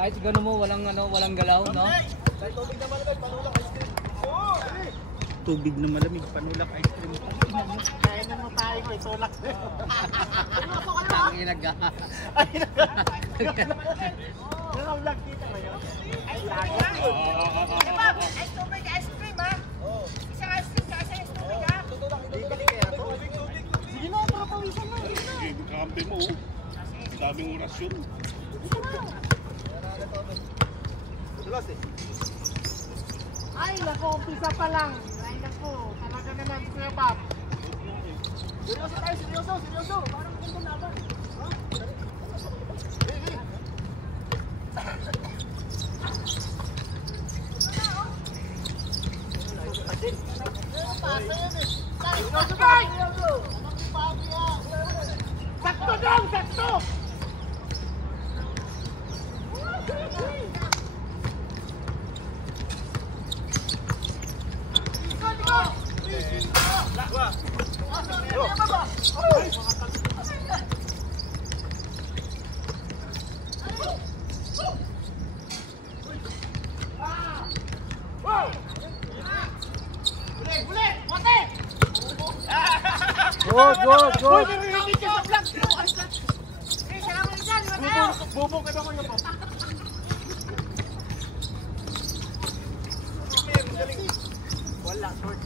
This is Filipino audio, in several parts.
Kahit gano'n mo, walang galaw, no? Tubig na malamig, panulak ice cream. Kaya na naman tayo ko, itulak. Ang inaga. Ano ang vlog dito ngayon? Ay, lagi. Ay, tubig ice cream ha? Isang ice cream, kasi ice tubig ha? Bibili kaya ito? Sige na, papawisan mo. Kampi mo, daming orasyon. Ay, naku, umpisa pa lang. Ay, naku, talaga naman, Kuya Bob. Seryoso tayo, seryoso. Parang magandang laban. Sakto dong, sakto! Good! Bubong ka ba ko yun po? Wala, short.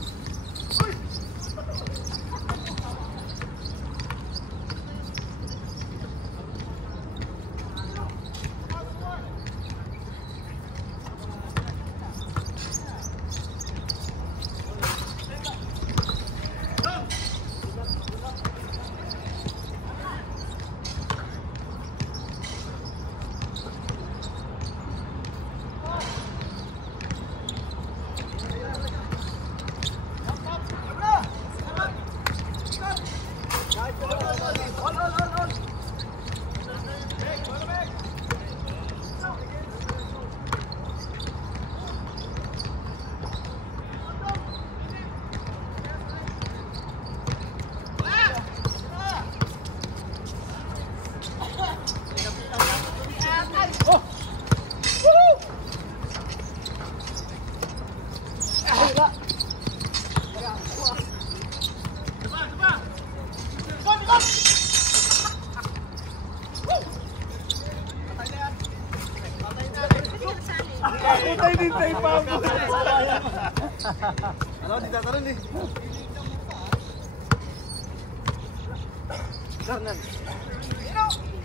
Ano, di tataran eh.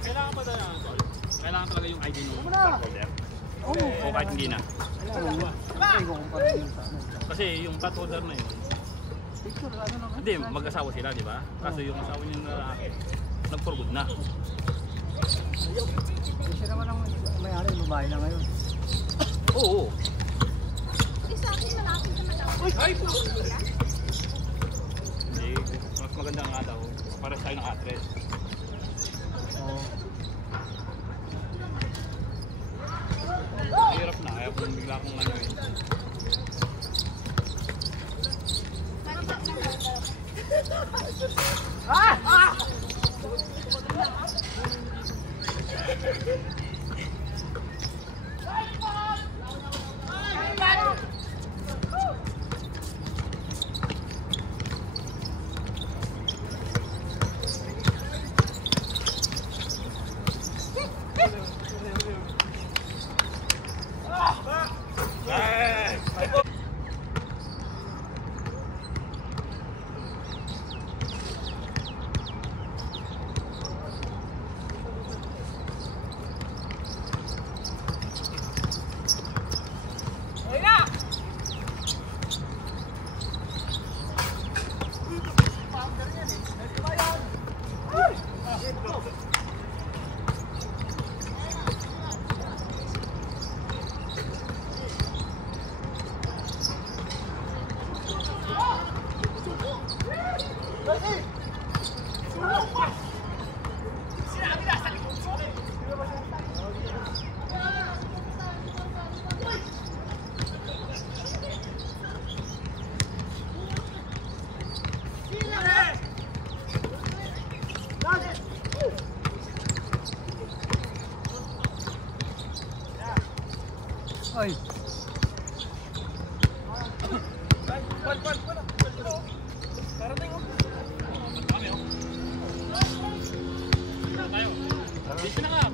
Kailangan ba na tol? Kailangan talaga yung ID ng stockholder? O kahit hindi na? Kasi yung stockholder na yun, hindi, mag-asawa sila, di ba? Kaso yung asawa niya na nag-for good na. Siya naman ang may-ari, babae na ngayon. Oo. Sa akin, malapit naman ako. Ay! Hindi, mas maganda nga daw. Para tayo ng address. Oo. Hirap na, ayaw kung bigla akong ano eh. Ay. Dito na ka.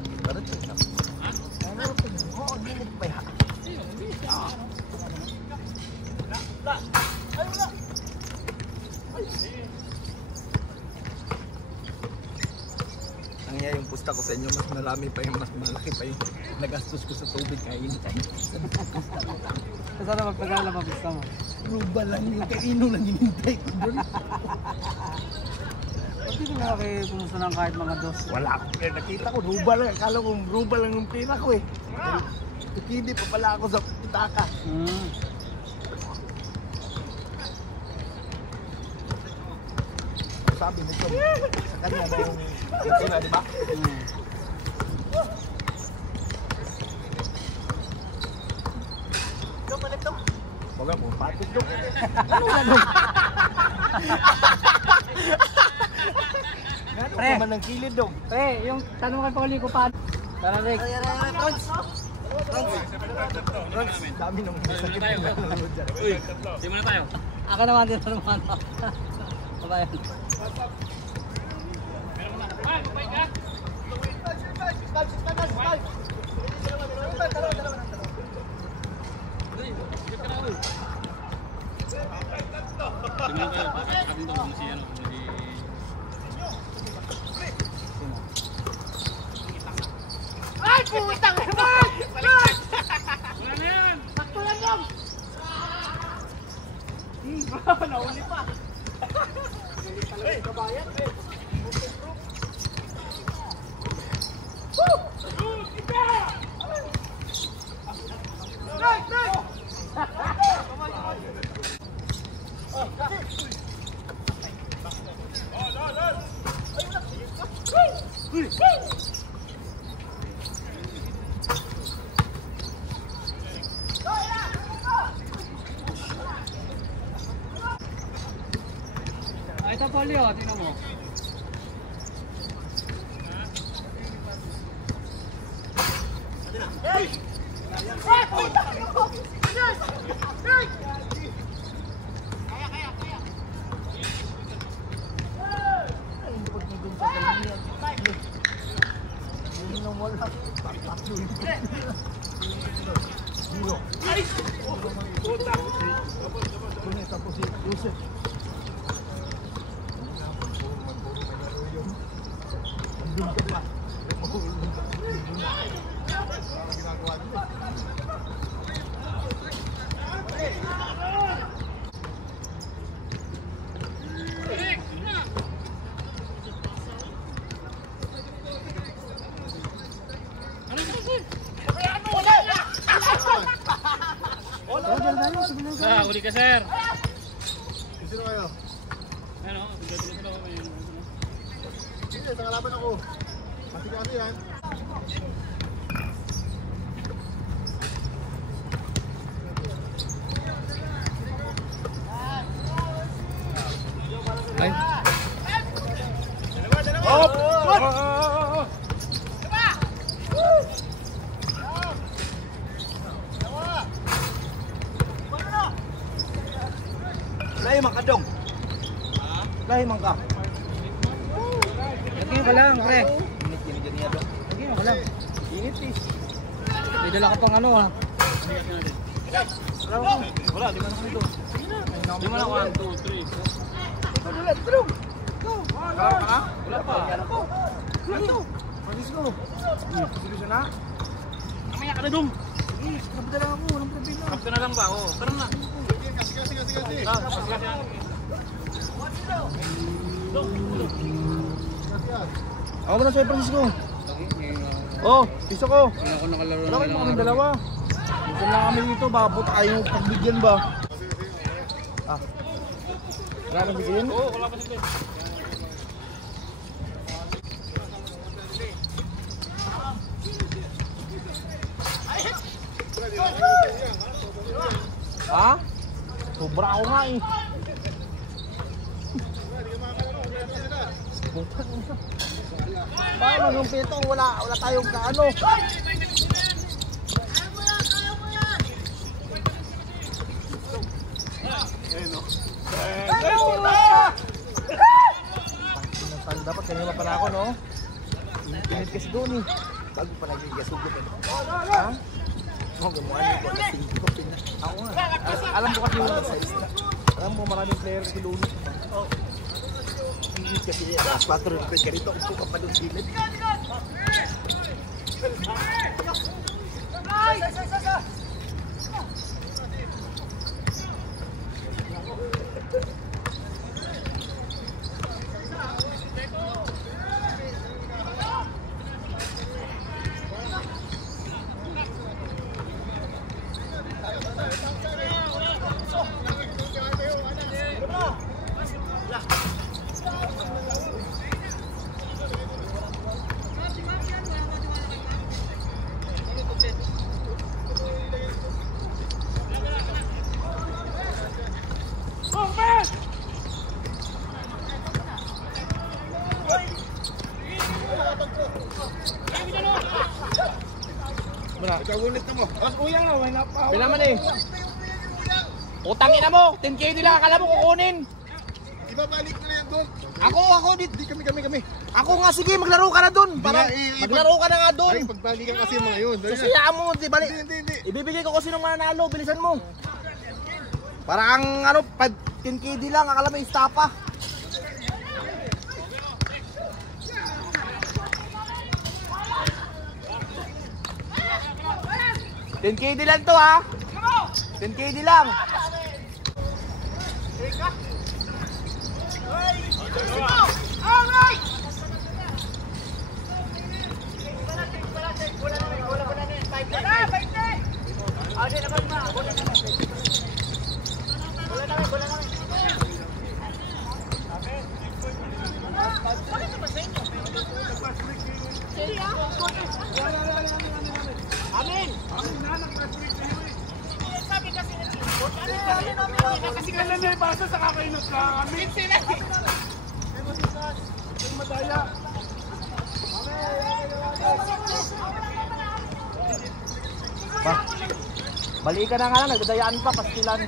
Ang iya yung pusta ko sa inyo, mas marami pa yung mas malaki pa yung nagastos ko sa tubig kain. Sana magpagala mabista mo. Ruba lang yung kainom lang hinintay ko doon. Hindi ko na kayo pumusta ng kahit mga dos. Wala ako. Eh, nakita ko, ruba lang. Akala ko, ruba lang yung pera ko eh. Hindi pa pala ako sa pitaka. Sabi nito, sa kanya na yung sila, di ba? Dok, balik dok. Baga mo, patik dok. Ano na dok? Gano'n Pre. ka man ng kilid dok? Pre, yung tanong kay Pauli ko pa. Tara, Rick. Dami nung sakit tayo. nanonood dyan. Uy, di mo na tayo. Ako naman din naman. Babayan. Ay, bye ka. Tingnan tayo, atin to kung si ano, kung si... Ay, putang ina! Wala na yan! Sakto lang lang! Nauli pa! Kabayan, eh! Ay, ito Pauli, oh. Tingnan mo. Uli ka, sir. Sino kayo? Ano, tigil-tigil ako ngayon. Sige, nakalaban ako. Kasi yan. Ay. Lahi man ka dong. Lahi man ka. Lagyan ka lang, pre. Init yun niya dong. Lagyan ka lang. Init eh. May dala ka pang ano, ha. Wala, di ba na kami doon? Di mo na 1, 2, 3. Padulat, dong. Go. Wala pa. Let's go. Let's go. Sige na. Kamaya ka na doon. Eh, kapita lang ako. Walang problema. Kapit na lang ba? Oo, tara na. Ako muna sa'yo, Francisco. Oh, piso ko. Hindi ako nakalaro Wala kayo kami dalawa. Gusto lang kami dito, baka po tayo pagbigyan ba? Ah. Wala na bigyan? Oo, wala pa sila. Ha? Sobra ako nga eh. Paano yung pitong wala tayong kaano? Dapat kanina pala ako, no? Init kasi doon eh. Bago pa nagigasugot eh. Ha? Oo, gumawa niyo ko. Ako nga. Alam ko kasi yung sa isla. Alam mo maraming player kasi doon. Init kasi niya. Alas 4 rin ka rito. Upo ka pa doon gilid. Ikagulit na mo. Mas uyang na, may napahawa. Bila man eh. Utangin na mo. 10k nila akala mo kukunin. Ibabalik ko na yan doon. Ako dito. Di kami. Ako nga sige, maglaro ka na doon. Para maglaro ka na nga doon. Ay, pagbalikan kasi mga yun. Dali na. Sasayaan mo, di balik. Hindi. Ibibigay ko kasi ng manalo, bilisan mo. Para ang ano, 10k lang, akala may istapa. $10K lang to ha. 10K lang. Kasi kailan na ibasa sa kakainot lang kami. Madaya. Balikan na nga lang, nagdadayaan pa, pastilan.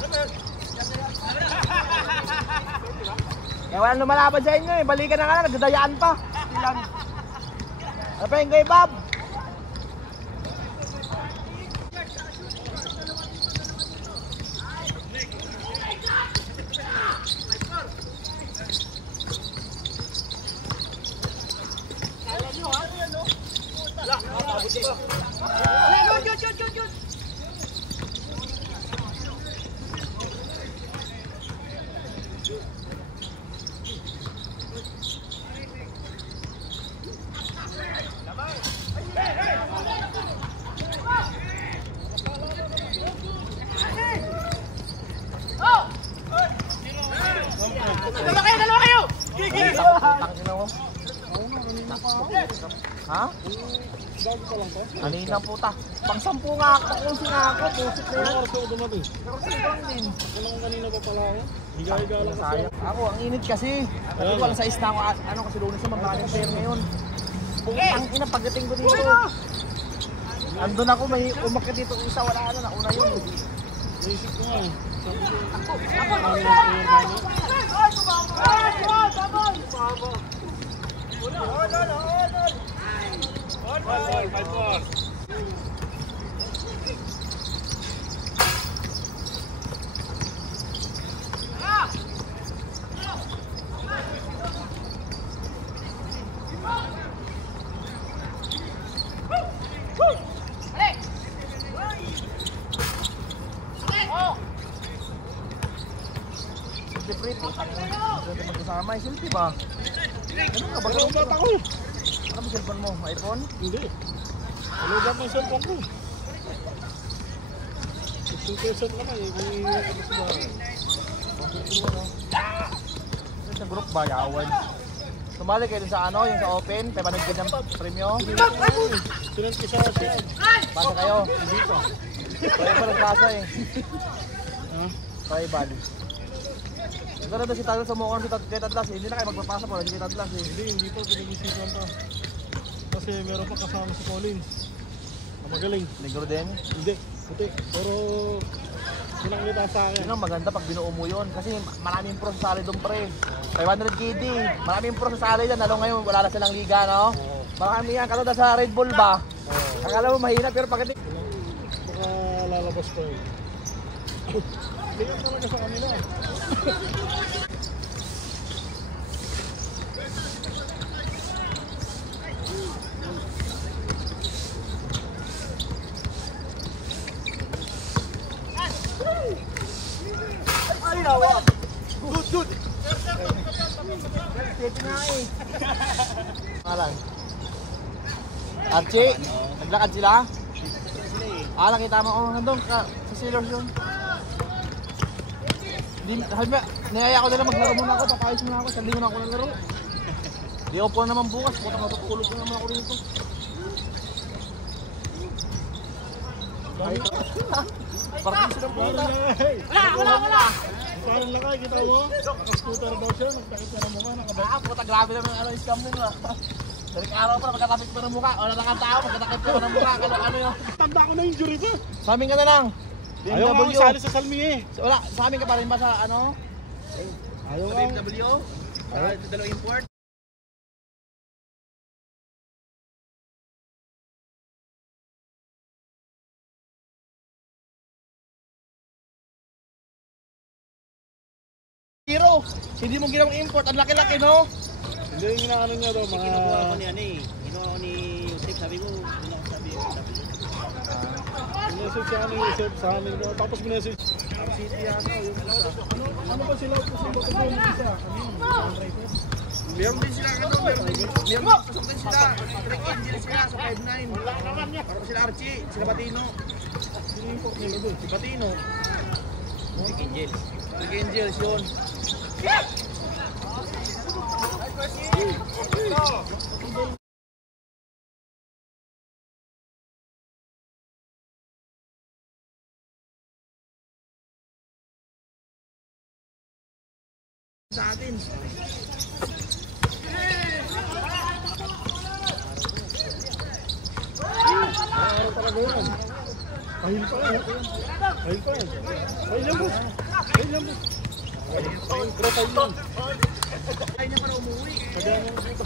Kaya walang lumalaban sa inyo eh, balikan na nga lang, nagdadayaan pa, pastilan. Ano pa yung kay Bob? Ha? Kanina puta. Pang 10 nga ako, kung nga ako, pusit na yan. Ako dumating. Ako lang kanina pa pala ako. Higa-higa lang ako. Sayang. Ako, ang init kasi. Kasi wala sa isla ko, ano kasi lunes naman, maraming player ngayon. Ang ina, pagdating ko dito. Andun ako, may umakit dito isa, wala ano, nauna yun. Naisip ko nga eh. Magkasama yung selfie ba? Ano ka ba? Ano ba ako? Ano ba cellphone mo? iPhone? Hindi. Alugat mo yung cellphone ko. 2% naman eh. Kung i-ano sa Sa group ba? Yawan. Sumali kayo dun sa ano, yung sa open, tayo panagpid ng premyo. Sinant ko sa share. Pasa kayo. Hindi pa. Kaya pa nagpasa eh. Ha? Tribal. Siguro doon si Tadlas sa mukha si Tadlas. Hindi na kayo magpapasa po. Si Tadlas eh. Hindi pa. Pinag-isipan pa. Kasi meron pa kasama si Collins. Magaling. Negro din. Hindi. Puti. Pero Pinakita sa akin. Yun ang maganda pag binuo mo yun. Kasi maraming pro sa sali doon pre. 500 KD. Maraming pro sa sali yan. Lalo ngayon wala na silang liga, no? Marami yan. Katulad sa Red Bull ba? Akala mo mahina pero pag Baka lalabas pa yun. Tingnan talaga sa kanila. ay nawa. Good. Safety nga eh. Alan. Archie, naglakad sila? Nakita mo, nandun ka, sa Sailors yun. Sabi ba, niyaya ko nila maglaro muna ako, papayos muna ako, sandi muna ako ng laro. Di ako po naman bukas, putang matutulog ko naman ako rito. Parang silang puta. Wala! Parang lakay, kita mo? Naka-scooter daw siya, nagtakit ka ng mukha, nakabay. Puta, grabe naman yung scam nun ah. Daling araw pa, magkatapit ko ng mukha. Wala lang ang tao, magkatakit ko ng mukha. Ano yun? Tanda ko na injury ko. Sa amin ka na lang. Ayaw nga isali sa Salmi eh. Wala, sa amin ka pa rin ba sa ano? Ayaw Sa nga. BMW? Sa dalawang import? Hero, hindi mo ginawang import, ang laki-laki no? Hindi yung inaano niya daw, mga... Ginawa ko ni Yusef, sabi ko, sabi ko. Minessage siya ni Yusef sa amin daw. Tapos minessage. Ano ba sila? Kasi ba ito yung isa? Meron din sila meron din sila. Track engine sila sa 5.9. Para sila Archie, sila Batino. Sino yung import nila doon? Si Batino. Track Angels yun. Sa atin. Araw talaga yan. Kahil pa yan. Kahil pa yan. Kahil lang boss. Kahil lang boss. Kahil lang. Kaya niya para umuwi. Kaya mo dito.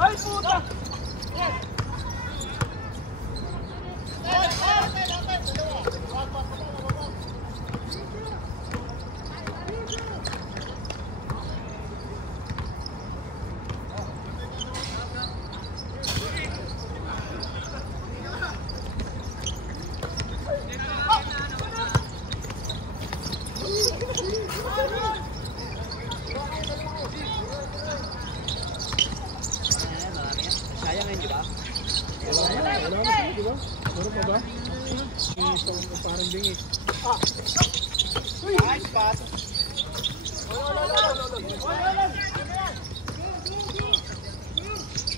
Ay puta! Sayang yun, di ba? Wala na sila, di ba? Meron pa ba? Parang bingi. Nice pass.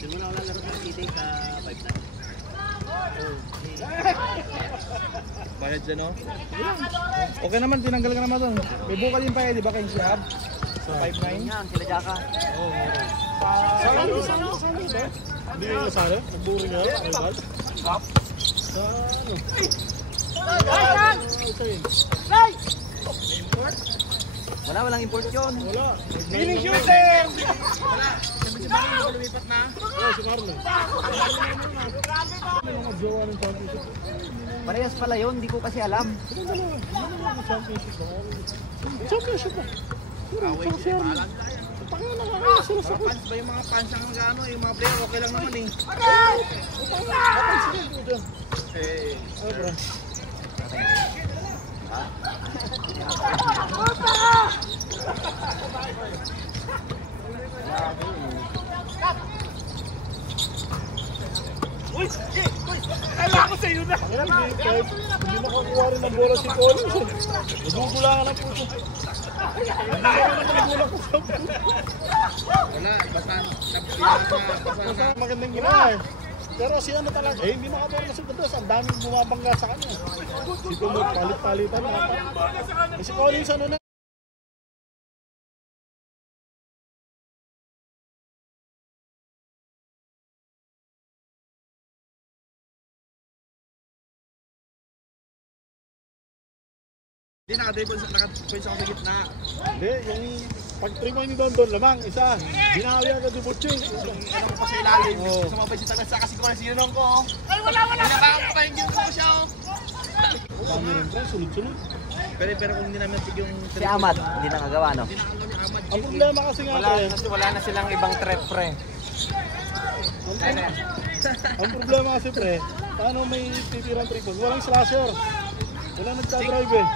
Doon mo na wala laro ng City sa 5 na. Bayad dyan, no? Okay naman, tinanggal ka naman doon. May bukal yung pa eh, di ba kayong slab? Sa 5.9? Yan, sila Jaka. Saan ba? Hindi kayo nasala? Nagburo niya? Albal? Sa ano? Walang import yun. Wala. Winning shooter! Wala. Sabi si Marino, lumipat na. Oo, si Marlon. Ano mga jowa ng championship? Parehas pala yun, hindi ko kasi alam. Ano dalawa? Ano mga championship ba? Championship ba? Away sila, maalan na yan. Tangin na nga sila sa Mga fans ba yung mga fans ang gano, yung mga player, okay lang naman eh. Eh, Ano bro? Kahit hindi nakakuha rin ng bola si Collins eh. Nagugulangan ang puso. Hindi naman nagugulang ko sa puso. wala, basta Basta magandang ginawa eh. Pero si ano talaga, hindi makaporma sa Dodos. Ang daming bumabangga sa kanya. Si Kumot, palit-palitan na. Kasi Collins ano na. Hindi naka-dribble sa gitna. Hindi, yung pag-3 ni Don lamang, isa. Binawi agad yung Butching. Ano ko pa sa ilalim. Sumabay si Tanas kasi ko na sinunong ko. Ay, wala. Pinabaka pa yung gilid ko siya. Dami rin pre, sunod-sunod. Pero kung hindi namin yung... Si Ahmad, hindi nakagawa, no? Hindi nakagawa ni Ahmad. Ang problema kasi nga pre, Wala na silang ibang threat, pre. ang problema kasi pre, paano may titirang tripod? Walang slasher. Wala nagka-drive eh.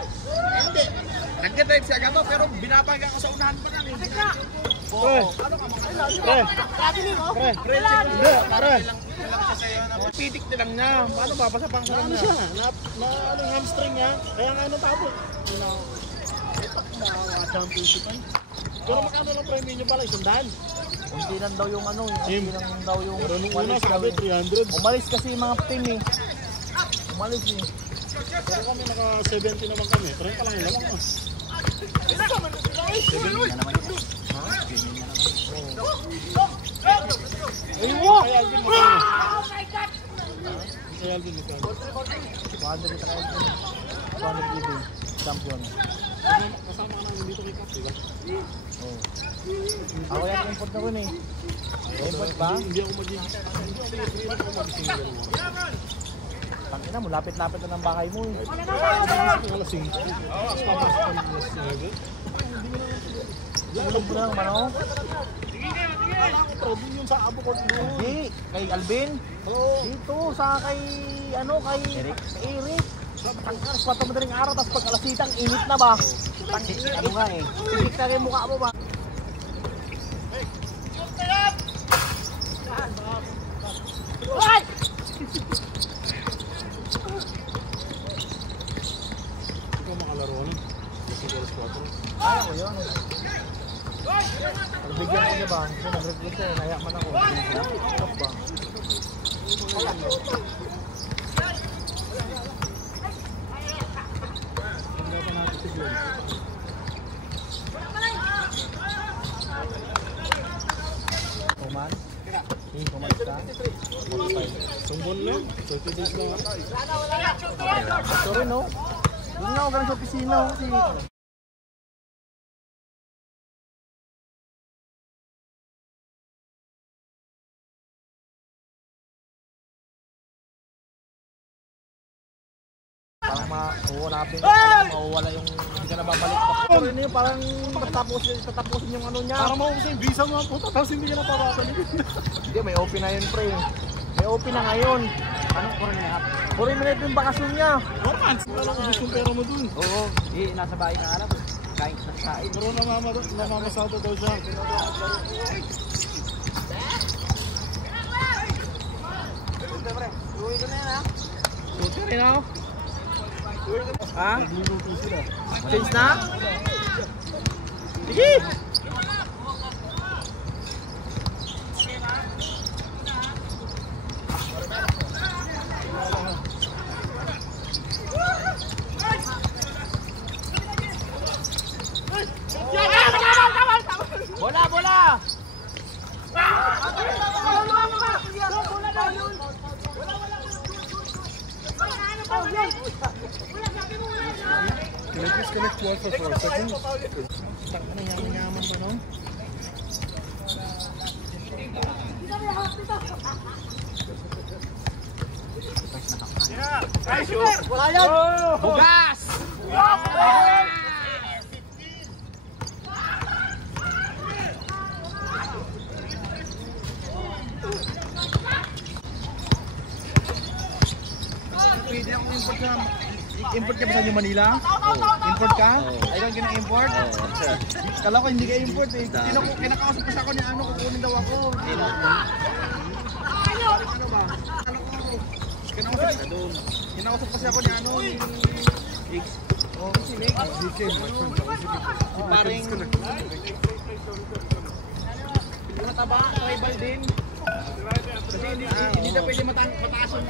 Hindi. Nag-drive siya gato pero binabangga ko sa unahan pa lang. Pre, pre, pre, hindi, pre. Pitik na lang niya. Paano ba? Pasapang sa Ano lang siya? niya. Ano yung hamstring niya? Kaya nga natapos. Championship ay. Pero magkano lang premium niyo pala? 100? Kunti lang daw yung ano, kunti lang daw yung Pero nung una umalis daw sabi eh. 300. Umalis kasi yung mga team eh. Umalis eh. Pero kami naka 70 naman kami. 30 lang yung lamang. Ayun mo! Kaya Alvin mo kami. Kaya Alvin mo kami. 200 ito kayo. 200 dito. Champion. Kasama ka namin dito kay Cap, diba? Oh. Ako yung import na rin eh. Import ba? Hindi ako mag-single. Tangina mo, lapit-lapit na ng bahay mo eh. Ang alasing. Papasok kami ng single. Tulog mo lang, mano? Pero din yung sa abo ko. Hindi, kay Alvin. Dito, sa kay, ano, kay Eric. Tangkas, pato mo na rin araw, tapos pag alasitang, init na ba? Ano nga eh. Sisik na rin mukha mo ba? Ikaw makalaro na. Kasi Girls 4. Kaya ko yun. Pagbigyan ko niya ba? Kasi nag-recruit siya, nayak man ako. Stop ba? Hindi pa natin si Glenn. Kuman? Kuman ka? Sumbon lang. 30 days lang. Ito rin no? Doon na ako galing sa opisina kasi parang mawawala yung hindi ka na babalik. Pero yun yung parang tatapusin yung ano niya. Para maubos yung visa mo ang puta. Tapos hindi ka na papapalik. Hindi, may open na yun pre. May open na ngayon. Ano? 4 minutes yung bakasyon niya. Wala ko gusto yung pera mo dun. Oo. Nasa bahay na alam. Kain na kain. Pero namamasado daw siya. Uwi ko na yan ha. Suti rin ako. Ha? Nagluluto sila. Change na? Sige! Bola, bola! Can I disconnect Wi-Fi for a second? Taka na yaman ba no? Wala yan! Bugas! Pwede ako import ka. Import ka ba sa New Manila? Import ka? Ayaw ka na-import? Kala ko hindi ka import eh. Kinakausap pa sa ako niya ano, kukunin daw ako. Ano ba? Kinakausap kasi ako niya ano, si Nick. Si paring mataba, tribal din. Kasi hindi na pwede mataas yung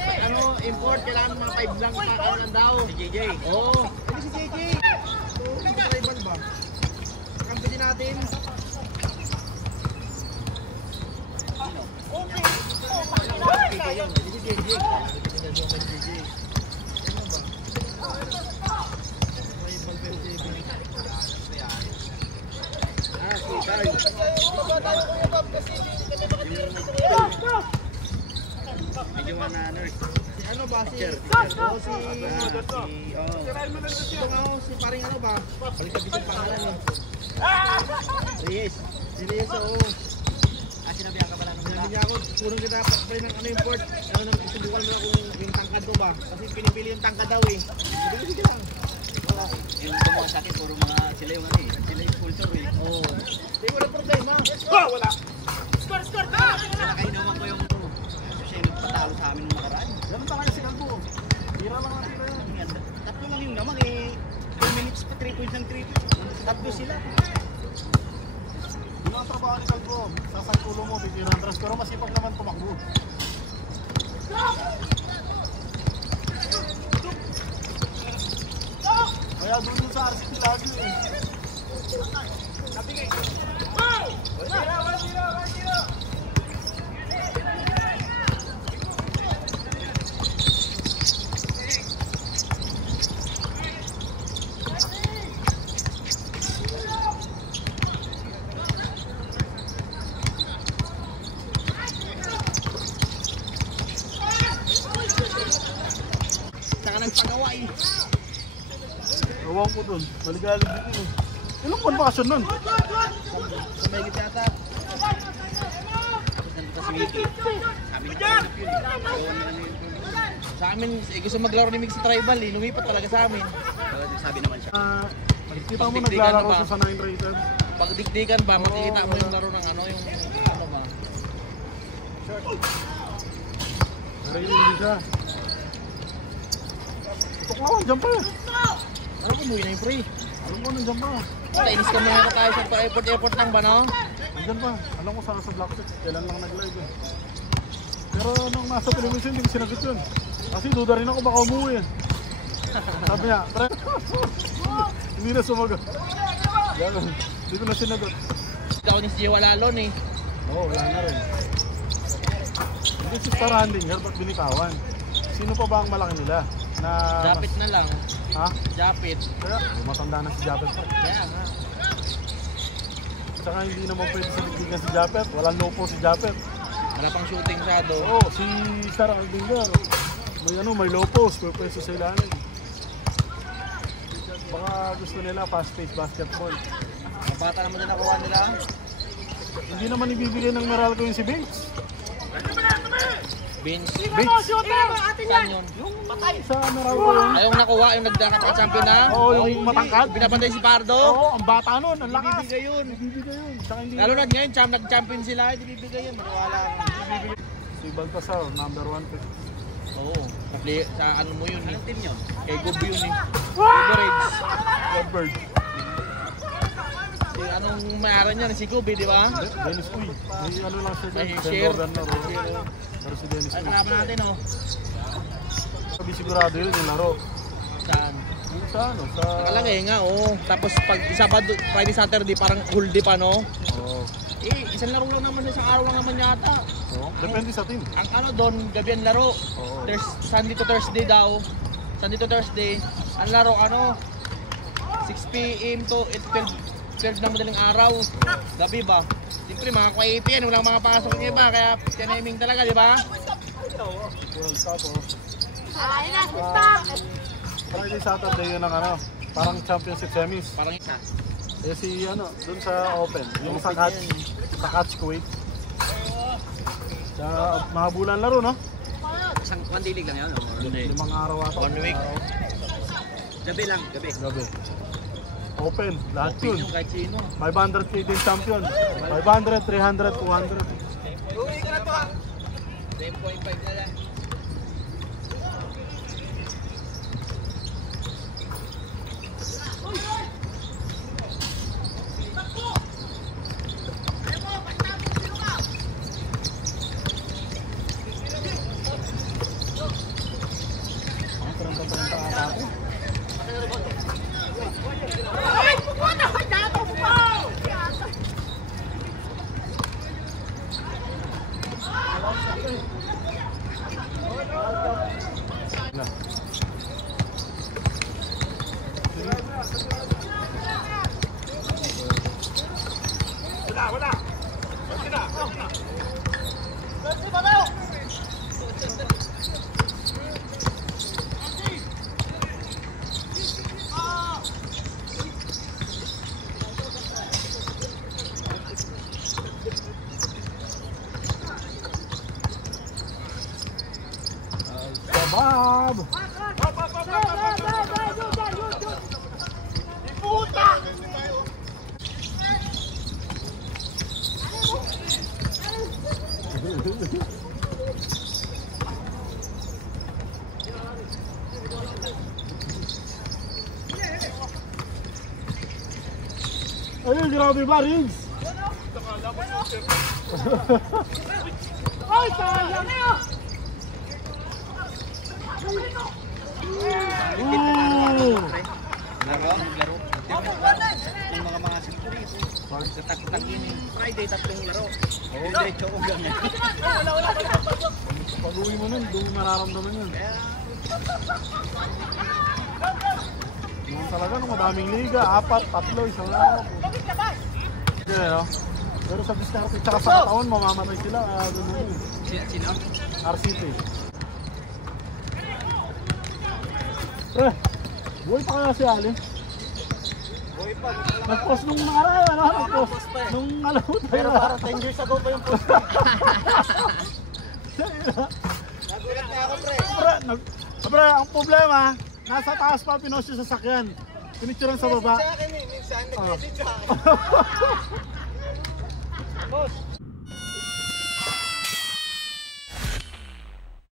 import. Kailangan mga 5 lang lang daw. Si JJ. Oo. Hindi si JJ. Hindi ka rival ba? Kampi din natin. Hindi si JJ. Medyo ano eh. Ano ba si ito nga si paring ano ba? Balik ka bisig pangalan eh. Reyes. Si Reyes oo. Sinabihan ka pala nung Sinabi niya ako, tulong kita pa ng ano import. Ano nang isubukan mo na kung yung tangkad ko ba? Kasi pinipili yung tangkad daw eh. Sige lang. yung gumawa sa akin, puro mga sila yung ano eh. Sila yung sponsor eh. Oo. Hindi ko na problema. Wala. Score! Kaya kainuman ko yung siya yung nagpatalo sa amin nung nakaraan. Ganun talaga si Kalbo. Tira lang ang tira yan. Tatlo lang yung naman eh. 2 minutes pa 3 points ng 3 points. Tatlo sila. Yun ang trabaho ni Kalbo. Sasangkulo mo, bigyan ng trans. Pero masipag naman tumakbo. Kaya doon yun sa RCT lagi eh. Saka nagpagawa eh. Ewan ko doon. Maligalig din eh. Ilang buwan bakasyon nun? Sa may git yata. Tapos nandito si Mickey. Sabi niya hanap yun eh. Sa amin, gusto maglaro ni Mix sa Tribal eh. Lumipat talaga sa amin. Sabi naman siya. Kita mo Pagdikdikan naglalaro na ba? siya sa 9 rated. Pag dikdikan ba, makikita mo yung laro ng ano, yung ano ba. Pero hindi siya. Tuklawan, dyan pa eh. Ano ko, muwi na yung free. Alam ko, nandyan pa. Tainis ka muna tayo sa airport lang ba, no? Nandyan pa. Alam ko sana sa Black Tech. Kailan lang nag-live eh. Pero nung nasa television, hindi ko sinagot yun. Kasi duda rin ako baka umuwi eh. Sabi niya, pre. Hindi na sumagot. Gano'n. Hindi ko na sinagot. Ikaw ni si Jiwa Lalon eh. Oo, wala na rin. Hindi si Star Handinger, ba't binitawan? Sino pa ba ang malaki nila? Na Japit na lang. Ha? Japit. Kaya, matanda na si Japet pa. Kaya nga. Tsaka hindi naman pwede sa ligdigan si Japet. Walang lopo si Japet. Wala pang shooting masyado. Oo, si Star Handinger. May lopos, pwede sa ilalim. Baka gusto nila fast-paced basketball. Ang bata naman din nakuha nila. Hindi naman ibibigay ng Meralco yung si Bates. Vince. Bates? Saan yun? Sa Meralco yun. Ay, yung nakuha, yung nagkaka-champion na. Oo, yung matangkad. Binabantay si Pardo. Oo, ang bata nun, ang lakas. Ibibigay yun. Ibibigay yun. Tsaka hindi Lalo na ngayon, nag-champion sila. Hindi bibigay yun. Wala. si Baltasar, number 1 pick. Oo. Sa ano mo yun eh. Anong team yun? Kay Gob yun eh. Goberage. Redbird. Si anong mayara niya? Si Gob eh, di ba? Dennis Uy. May ano lang siya May dyan. share. Governor. Pero si Dennis Ay, Uy. kalaban natin oh. Sabi sigurado yun yung laro. Saan? Yung sa ano, sa... Nakalagay nga oh. Tapos pag Sabado, Friday, Saturday, parang whole day pa no? Oo. Eh, isang laro lang naman, isang araw lang naman yata. Oo. Depende sa team. Ang ano doon, gabi ang laro. Oo. Sunday to Thursday daw. Sunday to Thursday. Ang laro ano, 6 p.m. to 12 ng madaling araw. Gabi ba? Siyempre mga kwa-AP yan, walang mga pasok ng iba. Kaya tinaming talaga, di ba? Well, tapos... Friday, Saturday yun ang ano, parang championship semis. Parang isa. Eh si ano, dun sa open, yung sa catch Kuwait. Sa mahabulan laro, no? Isang pandilig lang yan. Or 5 araw ata. 1 week. gabi lang, gabi. Gabi. Open, lahat Pin yun. yung kahit sino. 500k din champion. 500, 300, 200. 10.5 na lang. Bob! Ayun, grabe ba, Riggs? Ay, sayang na! Ooh! Laro. Yung mga centuries. Sa tag-tagin Friday, 3 laro. Tuesday, choco ganyan. Pag-uwi mo nun, doon mo mararamdaman yun. Noon talaga, nung madaming liga, 4, 3, isang araw. Hindi, no? Pero sa diskarte, tsaka sa kataon, mamamatay sila. Doon mo yun. Sino? RCT. Buhay pa kaya si Ali? Boy pa. Nag-post nung nakaraan, ano? Nag-post nung alam mo tayo. Pero parang 10 years ago pa yung post. Nagulat na ako, pre. Pre, ang problema, nasa taas pa pinost yung sasakyan. Pinicturean sa baba. Sa akin eh, minsan nag-message sa akin.